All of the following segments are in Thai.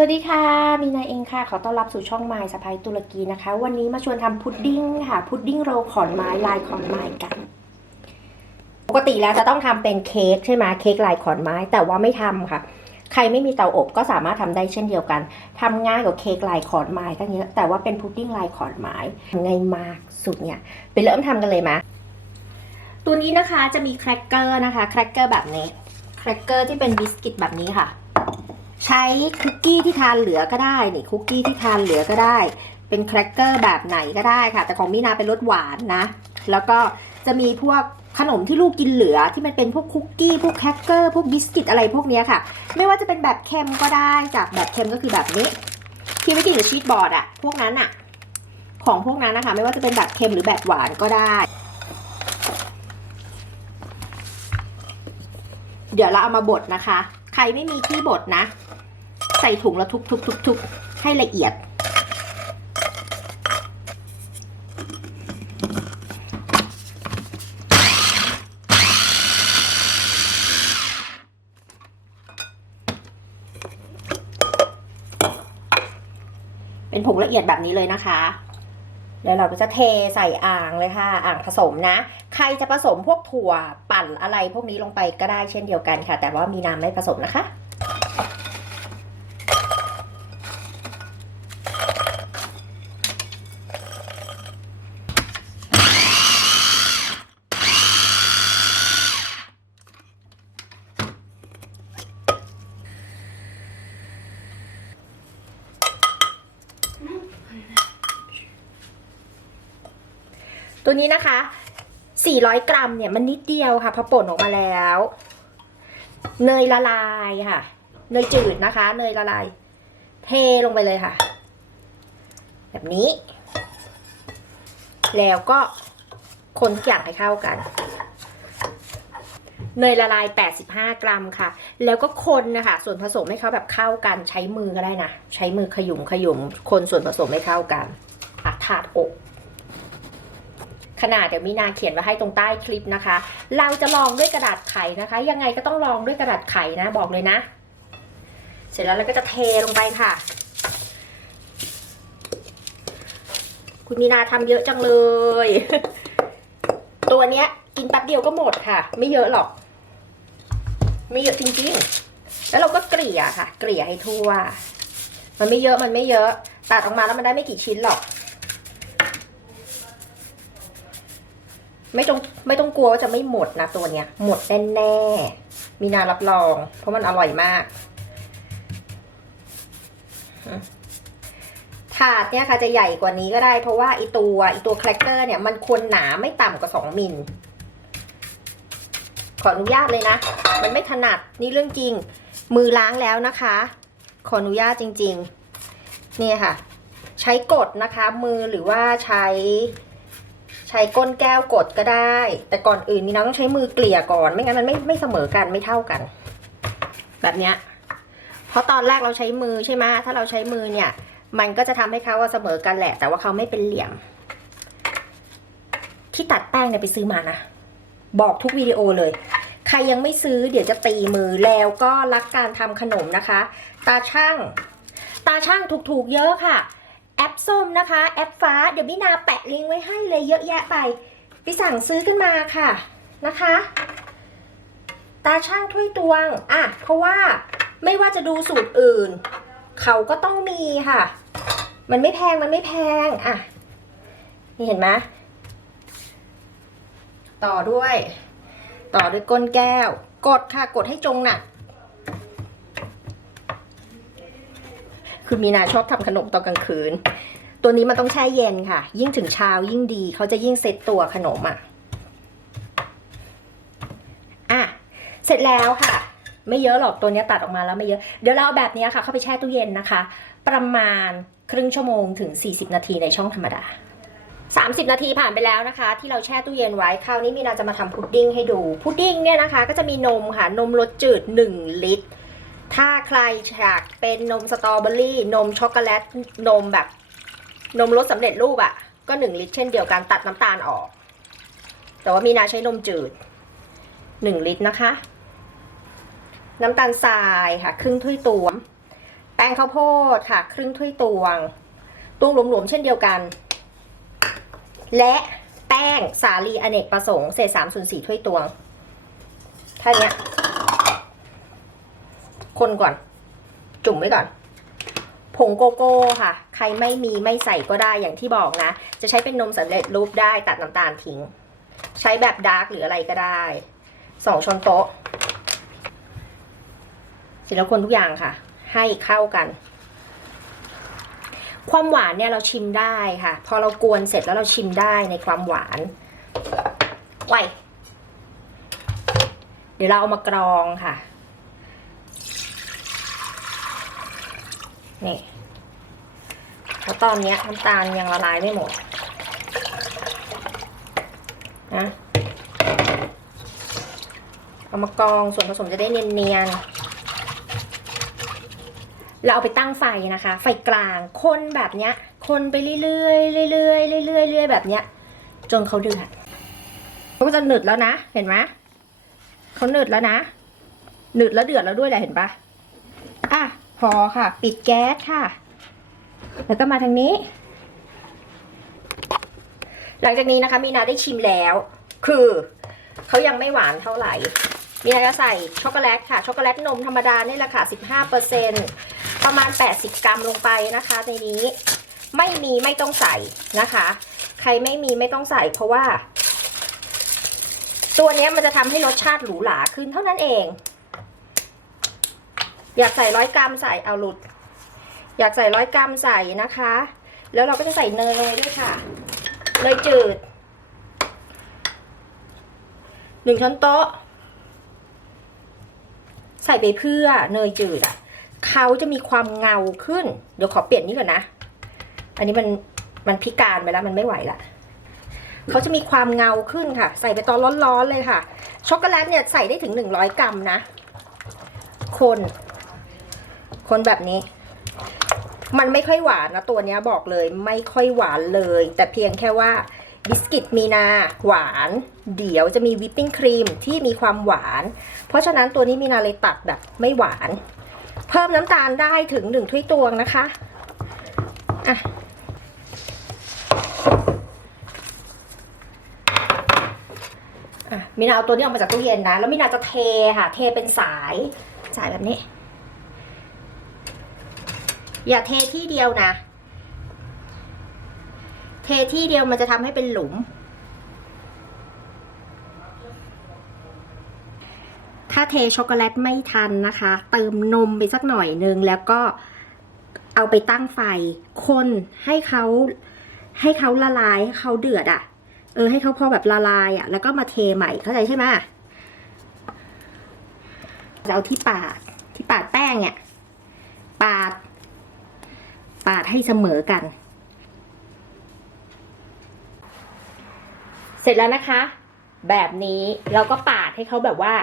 สวัสดีค่ะ มีนาเองค่ะ ขอต้อนรับสู่ช่องไม้สะพายตุรกีนะคะ วันนี้มาชวนทำพุดดิ้งค่ะ พุดดิ้งโรขอนไม้ลายขอนไม้กัน ปกติแล้วจะต้องทำเป็นเค้กใช่ไหมเค้กลายขอนไม้ แต่ว่าไม่ทำค่ะ ใครไม่มีเตาอบก็สามารถทำได้เช่นเดียวกันทำง่ายกว่าเค้กลายขอนไม้ตั้งเยอะแต่ว่าเป็นพุดดิ้งลายขอนไม้ง่ายมากสุดเนี่ยไปเริ่มทำกันเลยมะตัวนี้นะคะจะมีแครกเกอร์นะคะแครกเกอร์แบบนี้แครกเกอร์ที่เป็นบิสกิตแบบนี้ค่ะ ใช้คุกกี้ที่ทานเหลือก็ได้นี่คุกกี้ที่ทานเหลือก็ได้ เป็นแครกเกอร์แบบไหนก็ได้ค่ะ แต่ของมินาเป็นรสหวานนะ แล้วก็จะมีพวกขนมที่ลูกกินเหลือที่มันเป็นพวกคุกกี้พวกแครกเกอร์พวกบิสกิตอะไรพวกนี้ค่ะ ไม่ว่าจะเป็นแบบเค็มก็ได้จากแบบเค็มก็คือแบบนี้ที่ไม่กินกับชีสบอร์ดอะพวกนั้นอะของพวกนั้นนะคะ ไม่ว่าจะเป็นแบบเค็มหรือแบบหวานก็ได้ เดี๋ยวเราเอามาบดนะคะ ใครไม่มีที่บดนะ ส่ถุงแล้วทุบๆๆให้ละเอียด เป็นผงละเอียดแบบนี้เลยนะคะแล้วเราก็จะเทใส่อ่างเลยค่ะ อ่างผสมนะ ใครจะผสมพวกถั่วปั่นอะไรพวกนี้ลงไปก็ได้เช่นเดียวกันค่ะ แต่ว่ามีน้ำไม่ผสมนะคะ ตัวนี้นะคะ 400 กรัมเนี่ยมันนิดเดียวค่ะพอป่นออกมาแล้ว เนยละลายค่ะ เนยจืดนะคะ เนยละลาย เทลงไปเลยค่ะ แบบนี้ แล้วก็คนทุกอย่างให้เข้ากัน เนยละลาย 85 กรัมค่ะ แล้วก็คนนะคะ ส่วนผสมให้เขาแบบเข้ากัน ใช้มือก็ได้นะ ใช้มือขยุมขยุมคนส่วนผสมให้เข้ากันอะถาดอบ ขนาดเดี๋ยวมีนาเขียนไว้ให้ตรงใต้คลิปนะคะ เราจะลองด้วยกระดาษไขนะคะ ยังไงก็ต้องลองด้วยกระดาษไขนะบอกเลยนะ เสร็จแล้วเราก็จะเทลงไปค่ะ คุณมีนาทำเยอะจังเลย ตัวเนี้ย กินแป๊บเดียวก็หมดค่ะ ไม่เยอะหรอก ไม่เยอะจริงๆ แล้วเราก็เกลี่ยค่ะ เกลี่ยให้ทั่ว มันไม่เยอะมันไม่เยอะตัดออกมาแล้วมันได้ไม่กี่ชิ้นหรอก ไม่ต้องไม่ต้องกลัวว่าจะไม่หมดนะตัวเนี้ย หมดแน่ๆมีนารับรอง เพราะมันอร่อยมาก ถาดเนี่ยค่ะจะใหญ่กว่านี้ก็ได้ เพราะว่าไอตัวไอตัวแครกเกอร์เนี่ยมันควรหนาไม่ต่ำกว่า2มิลขออนุญาตเลยนะ มันไม่ถนัดนี่เรื่องจริง มือล้างแล้วนะคะ ขออนุญาตจริง ๆ นี่ค่ะ ใช้กดนะคะ มือหรือว่าใช้ ใช้ก้นแก้วกดก็ได้ แต่ก่อนอื่นมีน้องต้องใช้มือเกลี่ยก่อน ไม่งั้นมันไม่ไม่เสมอกันไม่เท่ากัน แบบเนี้ยเพราะตอนแรกเราใช้มือใช่ไหมถ้าเราใช้มือเนี่ย มันก็จะทำให้เขาว่าเสมอกันแหละ แต่ว่าเขาไม่เป็นเหลี่ยม ที่ตัดแป้งเนี่ยไปซื้อมานะ บอกทุกวิดีโอเลย ใครยังไม่ซื้อเดี๋ยวจะตีมือแล้วก็รักการทำขนมนะคะ ตาช่าง ตาช่างถูกๆเยอะค่ะ แอปส้มนะคะ แอปฟ้าเดี๋ยวมินาแปะลิงก์ไว้ให้เลยเยอะแยะไปไปสั่งซื้อกันมาค่ะนะคะ ตาช่างถ้วยตวงอะเพราะว่าไม่ว่าจะดูสูตรอื่น เขาก็ต้องมีค่ะ มันไม่แพงมันไม่แพงอะนี่เห็นไหมต่อด้วย ต่อด้วยก้นแก้ว กดค่ะกดให้จงหนัก คือมีนาชอบทำขนมตอนกลางคืน ตัวนี้มันต้องแช่เย็นค่ะ ยิ่งถึงเช้ายิ่งดี เขาจะยิ่งเซ็ตตัวขนมอะ อะ เสร็จแล้วค่ะ ไม่เยอะหรอกตัวนี้ตัดออกมาแล้วไม่เยอะ เดี๋ยวเราเอาแบบนี้ค่ะ เข้าไปแช่ตู้เย็นนะคะ ประมาณครึ่งชั่วโมงถึง 40 นาทีในช่องธรรมดา 30 นาทีผ่านไปแล้วนะคะ ที่เราแช่ตู้เย็นไว้ คราวนี้มีนาจะมาทำพุดดิ้งให้ดู พุดดิ้งเนี่ยนะคะ ก็จะมีนมค่ะ นมรสจืด 1 ลิตร ถ้าใครอยากเป็นนมสตรอเบอรี่ นมช็อกโกแลต นมแบบ นมรสสำเร็จรูปอะ่ะ ก็1ลิตรเช่นเดียวกันตัดน้ำตาลออก แต่ว่ามีนาใช้นมจืด1ลิตรนะคะ น้ำตาลทรายค่ะ ครึ่งถ้วยตวง แป้งข้าวโพดค่ะ ครึ่งถ้วยตวงตวงหลวมๆเช่นเดียวกัน และแป้งสาลีอเนกประสงค์เศษสามส่วนสี่ถ้วยตวงแค่เนี้ คนก่อน จุ่มไว้ก่อน ผงโกโก้ค่ะ ใครไม่มีไม่ใส่ก็ได้อย่างที่บอกนะ จะใช้เป็นนมสำเร็จรูปได้ตัดน้ำตาลทิ้ง ใช้แบบดาร์กหรืออะไรก็ได้สองช้อนโต๊ะเสร็จแล้วคนทุกอย่างค่ะ ให้เข้ากัน ความหวานเนี่ยเราชิมได้ค่ะ พอเรากวนเสร็จแล้วเราชิมได้ในความหวานไวเดี๋ยวเราเอามากรองค่ะ นี่เพราะตอนนี้น้ำตาลยังละลายไม่หมดนะเอามากองส่วนผสมจะได้เนียนๆเราเอาไปตั้งไฟนะคะ ไฟกลางคนแบบเนี้ย คนไปเรื่อยๆเรื่อยๆเรื่อยๆเรื่อยๆแบบเนี้ย จนเขาเดือดเขาก็จะหนืดแล้วนะ เห็นไหมเขาหนืดแล้วนะหนืดแล้วเดือดแล้วด้วยแหละเห็นปะอะ พอค่ะ ปิดแก๊สค่ะ แล้วก็มาทางนี้ หลังจากนี้นะคะ มีนาได้ชิมแล้ว คือเขายังไม่หวานเท่าไหร่มีนาจะใส่ช็อกโกแลตค่ะ ช็อกโกแลตนมธรรมดานี่แหละค่ะ 15%ประมาณ 80 กรัมลงไปนะคะ ในนี้ไม่มีไม่ต้องใส่นะคะ ใครไม่มีไม่ต้องใส่เพราะว่า ตัวนี้มันจะทำให้รสชาติหรูหราขึ้นเท่านั้นเอง อยากใส่ร้อยกรัมใส่เอาหลุด อยากใส่ร้อยกรัมใส่นะคะ แล้วเราก็จะใส่เนยด้วยค่ะเนยจืดหนึ่งช้อนโต๊ะ ใส่ไปเพื่อเนยจืดอะเขาจะมีความเงาขึ้น เดี๋ยวขอเปลี่ยนนี่ก่อนนะ อันนี้มันมันพิการไปแล้วมันไม่ไหวละเขาจะมีความเงาขึ้นค่ะ ใส่ไปตอนร้อนๆเลยค่ะ ช็อกโกแลตเนี่ยใส่ได้ถึงหนึ่งร้อยกรัมนะ คน คนแบบนี้ มันไม่ค่อยหวานนะตัวนี้บอกเลยไม่ค่อยหวานเลย แต่เพียงแค่ว่าบิสกิตมีนาหวาน เดี๋ยวจะมีวิปปิ้งครีมที่มีความหวาน เพราะฉะนั้นตัวนี้มีนาเลยตัดแบบไม่หวาน เพิ่มน้ำตาลได้ถึงหนึ่งถ้วยตวงนะคะอะอะมีนาเอาตัวนี้ออกมาจากตู้เย็นนะ แล้วมีนาจะเทค่ะ เทเป็นสาย สายแบบนี้ อย่าเทที่เดียวนะ เทที่เดียวมันจะทำให้เป็นหลุม ถ้าเทช็อกโกแลตไม่ทันนะคะ เติมนมไปสักหน่อยนึง แล้วก็เอาไปตั้งไฟ คนให้เขาให้เขาละลายให้เขาเดือดอะ่ะ เออให้เขาพอแบบละลายอะ่ะ แล้วก็มาเทใหม่เข้าใจใช่ไหมจะเอาที่ปาดที่ปาดแป้งเนี่ยปาด ปาดให้เสมอกัน เสร็จแล้วนะคะ แบบนี้เราก็ปาดให้เขาแบบว่า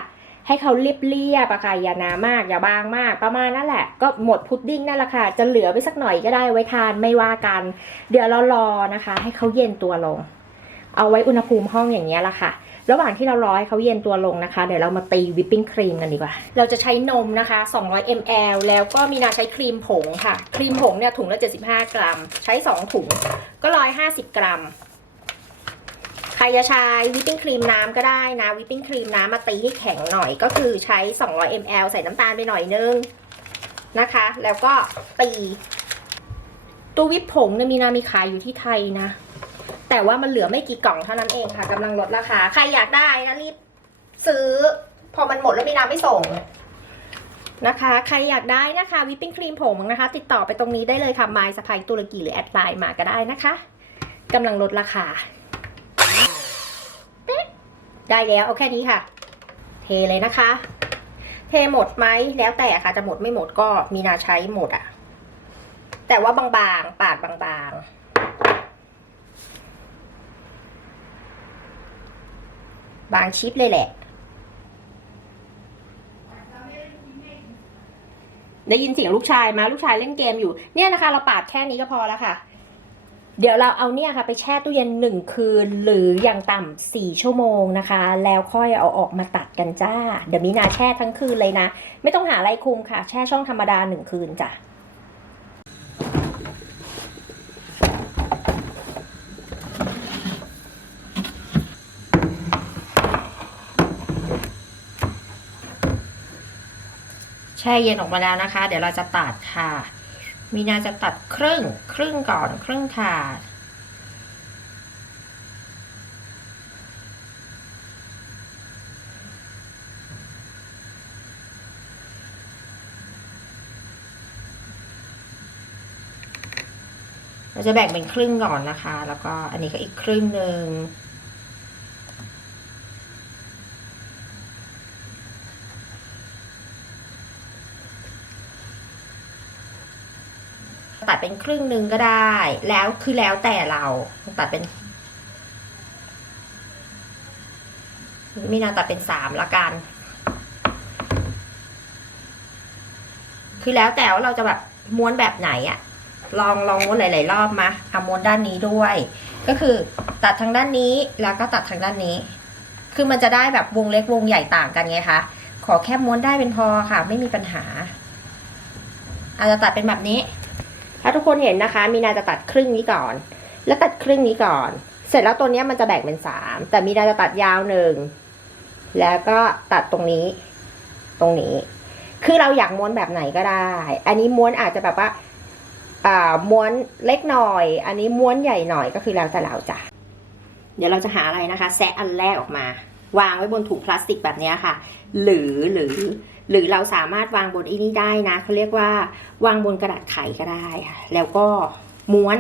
ให้เขาเรียบเรียบๆอะค่ะอย่าหนามากอย่าบางมาก ประมาณนั่นแหละ ก็หมดพุดดิ้งนั่นแหละค่ะ จะเหลือไปสักหน่อยก็ได้ไว้ทานไม่ว่ากัน เดี๋ยวเรารอนะคะ ให้เขาเย็นตัวลง เอาไว้อุณหภูมิห้องอย่างเงี้ยละค่ะ ระหว่างที่เรารอให้เขาเย็นตัวลงนะคะ เดี๋ยวเรามาตีวิปปิ้งครีมกันดีกว่า เราจะใช้นมนะคะ 200 ml แล้วก็มีนาใช้ครีมผงค่ะ ครีมผงเนี่ยถุงละ 75 กรัม ใช้ 2 ถุง ก็ 150 กรัม ใครจะใช้วิปปิ้งครีมน้ำก็ได้นะ วิปปิ้งครีมน้ำมาตีให้แข็งหน่อย ก็คือใช้ 200 ml ใส่น้ำตาลไปหน่อยนึงนะคะ แล้วก็ตีตัววิปผงเนี่ยมีนามีขายอยู่ที่ไทยนะ แต่ว่ามันเหลือไม่กี่กล่องเท่านั้นเองค่ะกำลังลดราคา ใครอยากได้นะรีบซื้อ พอมันหมดแล้วมีนาไม่ส่งนะคะ ใครอยากได้นะคะวิปปิ้งครีมผงนะคะ ติดต่อไปตรงนี้ได้เลยค่ะไมซ์สไปตุรกีหรือแอดไลน์มาก็ได้นะคะกำลังลดราคา ได้แล้วเอาแค่นี้ค่ะ เทเลยนะคะ เทหมดไหมแล้วแต่ค่ะจะหมดไม่หมดก็มีนาใช้หมดอะแต่ว่าบางๆ ปาดบางๆ บางชิปเลยแหละ ได้ยินเสียงลูกชายมาลูกชายเล่นเกมอยู่ เนี่ยนะคะ เราปาดแค่นี้ก็พอแล้วค่ะ เดี๋ยวเราเอาเนี่ยค่ะ ไปแช่ตู้เย็นหนึ่งคืน หรืออย่างต่ำสี่ชั่วโมงนะคะ แล้วค่อยเอาออกมาตัดกันจ้า เดี๋ยวมีนาแช่ทั้งคืนเลยนะ ไม่ต้องหาอะไรคุมค่ะ แช่ช่องธรรมดาหนึ่งคืนจ้ะ ช่เย็นออกมาแล้วนะคะ เดี๋ยวเราจะตัดค่ะ มีนาจะตัดครึ่ง ครึ่งก่อนครึ่งถาด เราจะแบ่งเป็นครึ่งก่อนนะคะ แล้วก็อันนี้ก็อีกครึ่งหนึ่ง ตัดเป็นครึ่งหนึ่งก็ได้ แล้วคือแล้วแต่เราตัดเป็นมีนาตัดเป็นสามละกัน คือแล้วแต่ว่าเราจะแบบม้วนแบบไหนอะลองลองม้วนหลาย ๆ รอบมาเอาม้วนด้านนี้ด้วย ก็คือตัดทางด้านนี้แล้วก็ตัดทางด้านนี้ คือมันจะได้แบบวงเล็กวงใหญ่ต่างกันไงคะขอแค่ม้วนได้เป็นพอค่ะ ไม่มีปัญหา อาจจะตัดเป็นแบบนี้ ถ้าทุกคนเห็นนะคะ มีนาจะตัดครึ่งนี้ก่อน แล้วตัดครึ่งนี้ก่อน เสร็จแล้วตัวนี้มันจะแบ่งเป็นสามแต่มีนาจะตัดยาวหนึ่งแล้วก็ตัดตรงนี้ ตรงนี้ คือเราอยากม้วนแบบไหนก็ได้ อันนี้ม้วนอาจจะแบบว่าอ่าม้วนเล็กหน่อย อันนี้ม้วนใหญ่หน่อยก็คือแล้วแต่เราจ้ะเดี๋ยวเราจะหาอะไรนะคะ แซะอันแรกออกมา วางไว้บนถุงพลาสติกแบบนี้ค่ะ หรือหรือหรือเราสามารถวางบนอีนี้ได้นะเขาเรียกว่าวางบนกระดาษไขก็ได้ค่ะแล้วก็ม้วน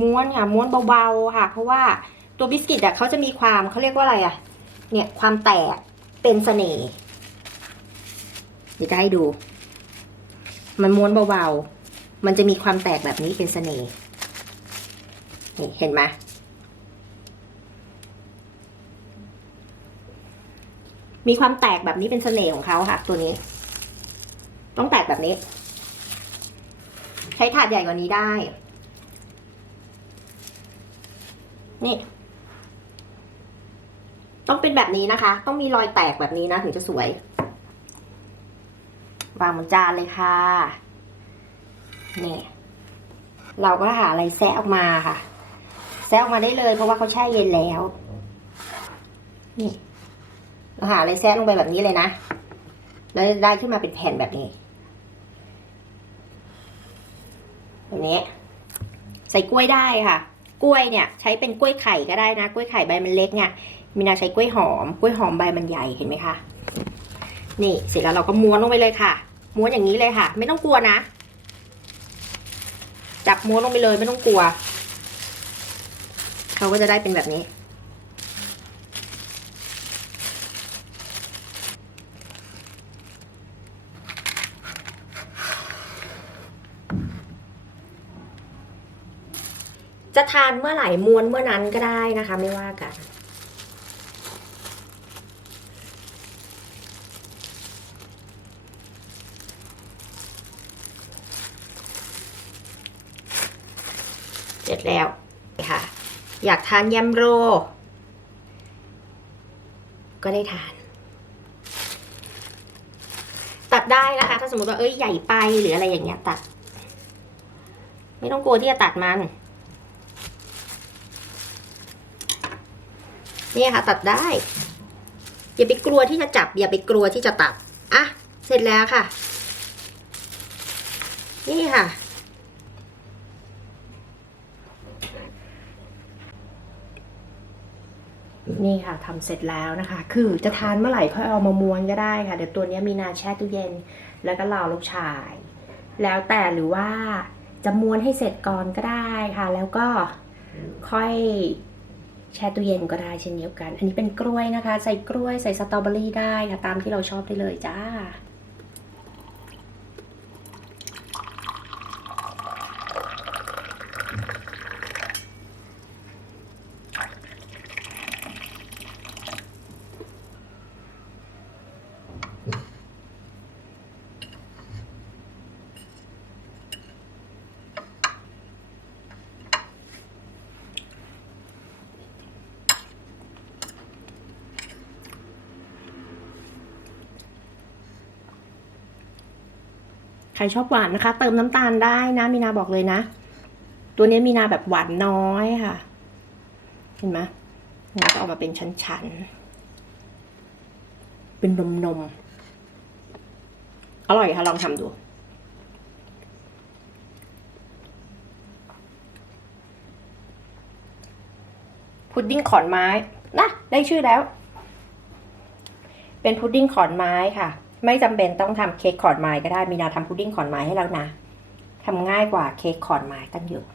ม้วนค่ะม้วนเบาๆค่ะ เพราะว่าตัวบิสกิตอะเขาจะมีความเขาเรียกว่าอะไรอะ เนี่ยความแตกเป็นเสน่ห์เดี๋ยวจะให้ดู มันม้วนเบาๆ มันจะมีความแตกแบบนี้เป็นเสน่ห์ นี่เห็นไหมมีความแตกแบบนี้เป็นเสน่ห์ของเขาค่ะ ตัวนี้ ต้องแตกแบบนี้ ใช้ถาดใหญ่กว่านี้ได้ นี่ ต้องเป็นแบบนี้นะคะ ต้องมีรอยแตกแบบนี้นะถึงจะสวยวางบนจานเลยค่ะนี่เราก็หาอะไรแซะออกมาค่ะ ซะออกมาได้เลย เพราะว่าเขาแช่เย็นแล้ว นี่เราหาอะไรแซะลงไปแบบนี้เลยนะ แล้วได้ขึ้นมาเป็นแผ่นแบบนี้แบบนี้ ใส่กล้วยได้ค่ะ กล้วยเนี่ย ใช้เป็นกล้วยไข่ก็ได้นะ กล้วยไข่ใบมันเล็กเนี่ย มีนาใช้กล้วยหอม กล้วยหอมใบมันใหญ่เห็นไหมคะ นี่เสร็จแล้วเราก็ม้วนลงไปเลยค่ะ ม้วนอย่างนี้เลยค่ะ ไม่ต้องกลัวนะ จับม้วนลงไปเลยไม่ต้องกลัว เขาก็จะได้เป็นแบบนี้ จะทานเมื่อไหร่ม้วนเมื่อนั้นก็ได้นะคะ ไม่ว่ากัน เสร็จแล้วค่ะ อยากทานยำโร ก็ได้ทาน ตัดได้นะคะ ถ้าสมมติว่าเอ้ยใหญ่ไปหรืออะไรอย่างเงี้ยตัด ไม่ต้องกลัวที่จะตัดมัน นี่ค่ะ ตัดได้ อย่าไปกลัวที่จะจับ อย่าไปกลัวที่จะตัด อะ เสร็จแล้วค่ะ นี่ค่ะ นี่ค่ะทำเสร็จแล้วนะคะ คือจะทานเมื่อไหร่ค่อยเอามาม้วนก็ได้ค่ะ เดี๋ยวตัวนี้มีนาแช่ตู้เย็น แล้วก็รอลูกชาย แล้วแต่หรือว่าจะม้วนให้เสร็จก่อนก็ได้ค่ะ แล้วก็ค่อยแช่ตู้เย็นก็ได้เช่นเดียวกัน อันนี้เป็นกล้วยนะคะ ใส่กล้วยใส่สตรอเบอรี่ได้ค่ะ ตามที่เราชอบได้เลยจ้า รชอบหวานนะคะ เติมน้ำตาลได้นะมีนาบอกเลยนะ ตัวนี้มีนาแบบหวานน้อยค่ะ เห็นไหมงัดออกมาเป็นชั้นๆ เป็นนมนมอร่อยค่ะ ลองทำดูพุดดิ้งขอนไม้นะได้ชื่อแล้ว เป็นพุดดิ้งขอนไม้ค่ะ ไม่จำเป็นต้องทำเค้กขอนไม้ก็ได้มีนาทำพุดดิ้งขอนไม้ให้แล้วนะทำง่ายกว่าเค้กขอนไม้ตั้งเยอะ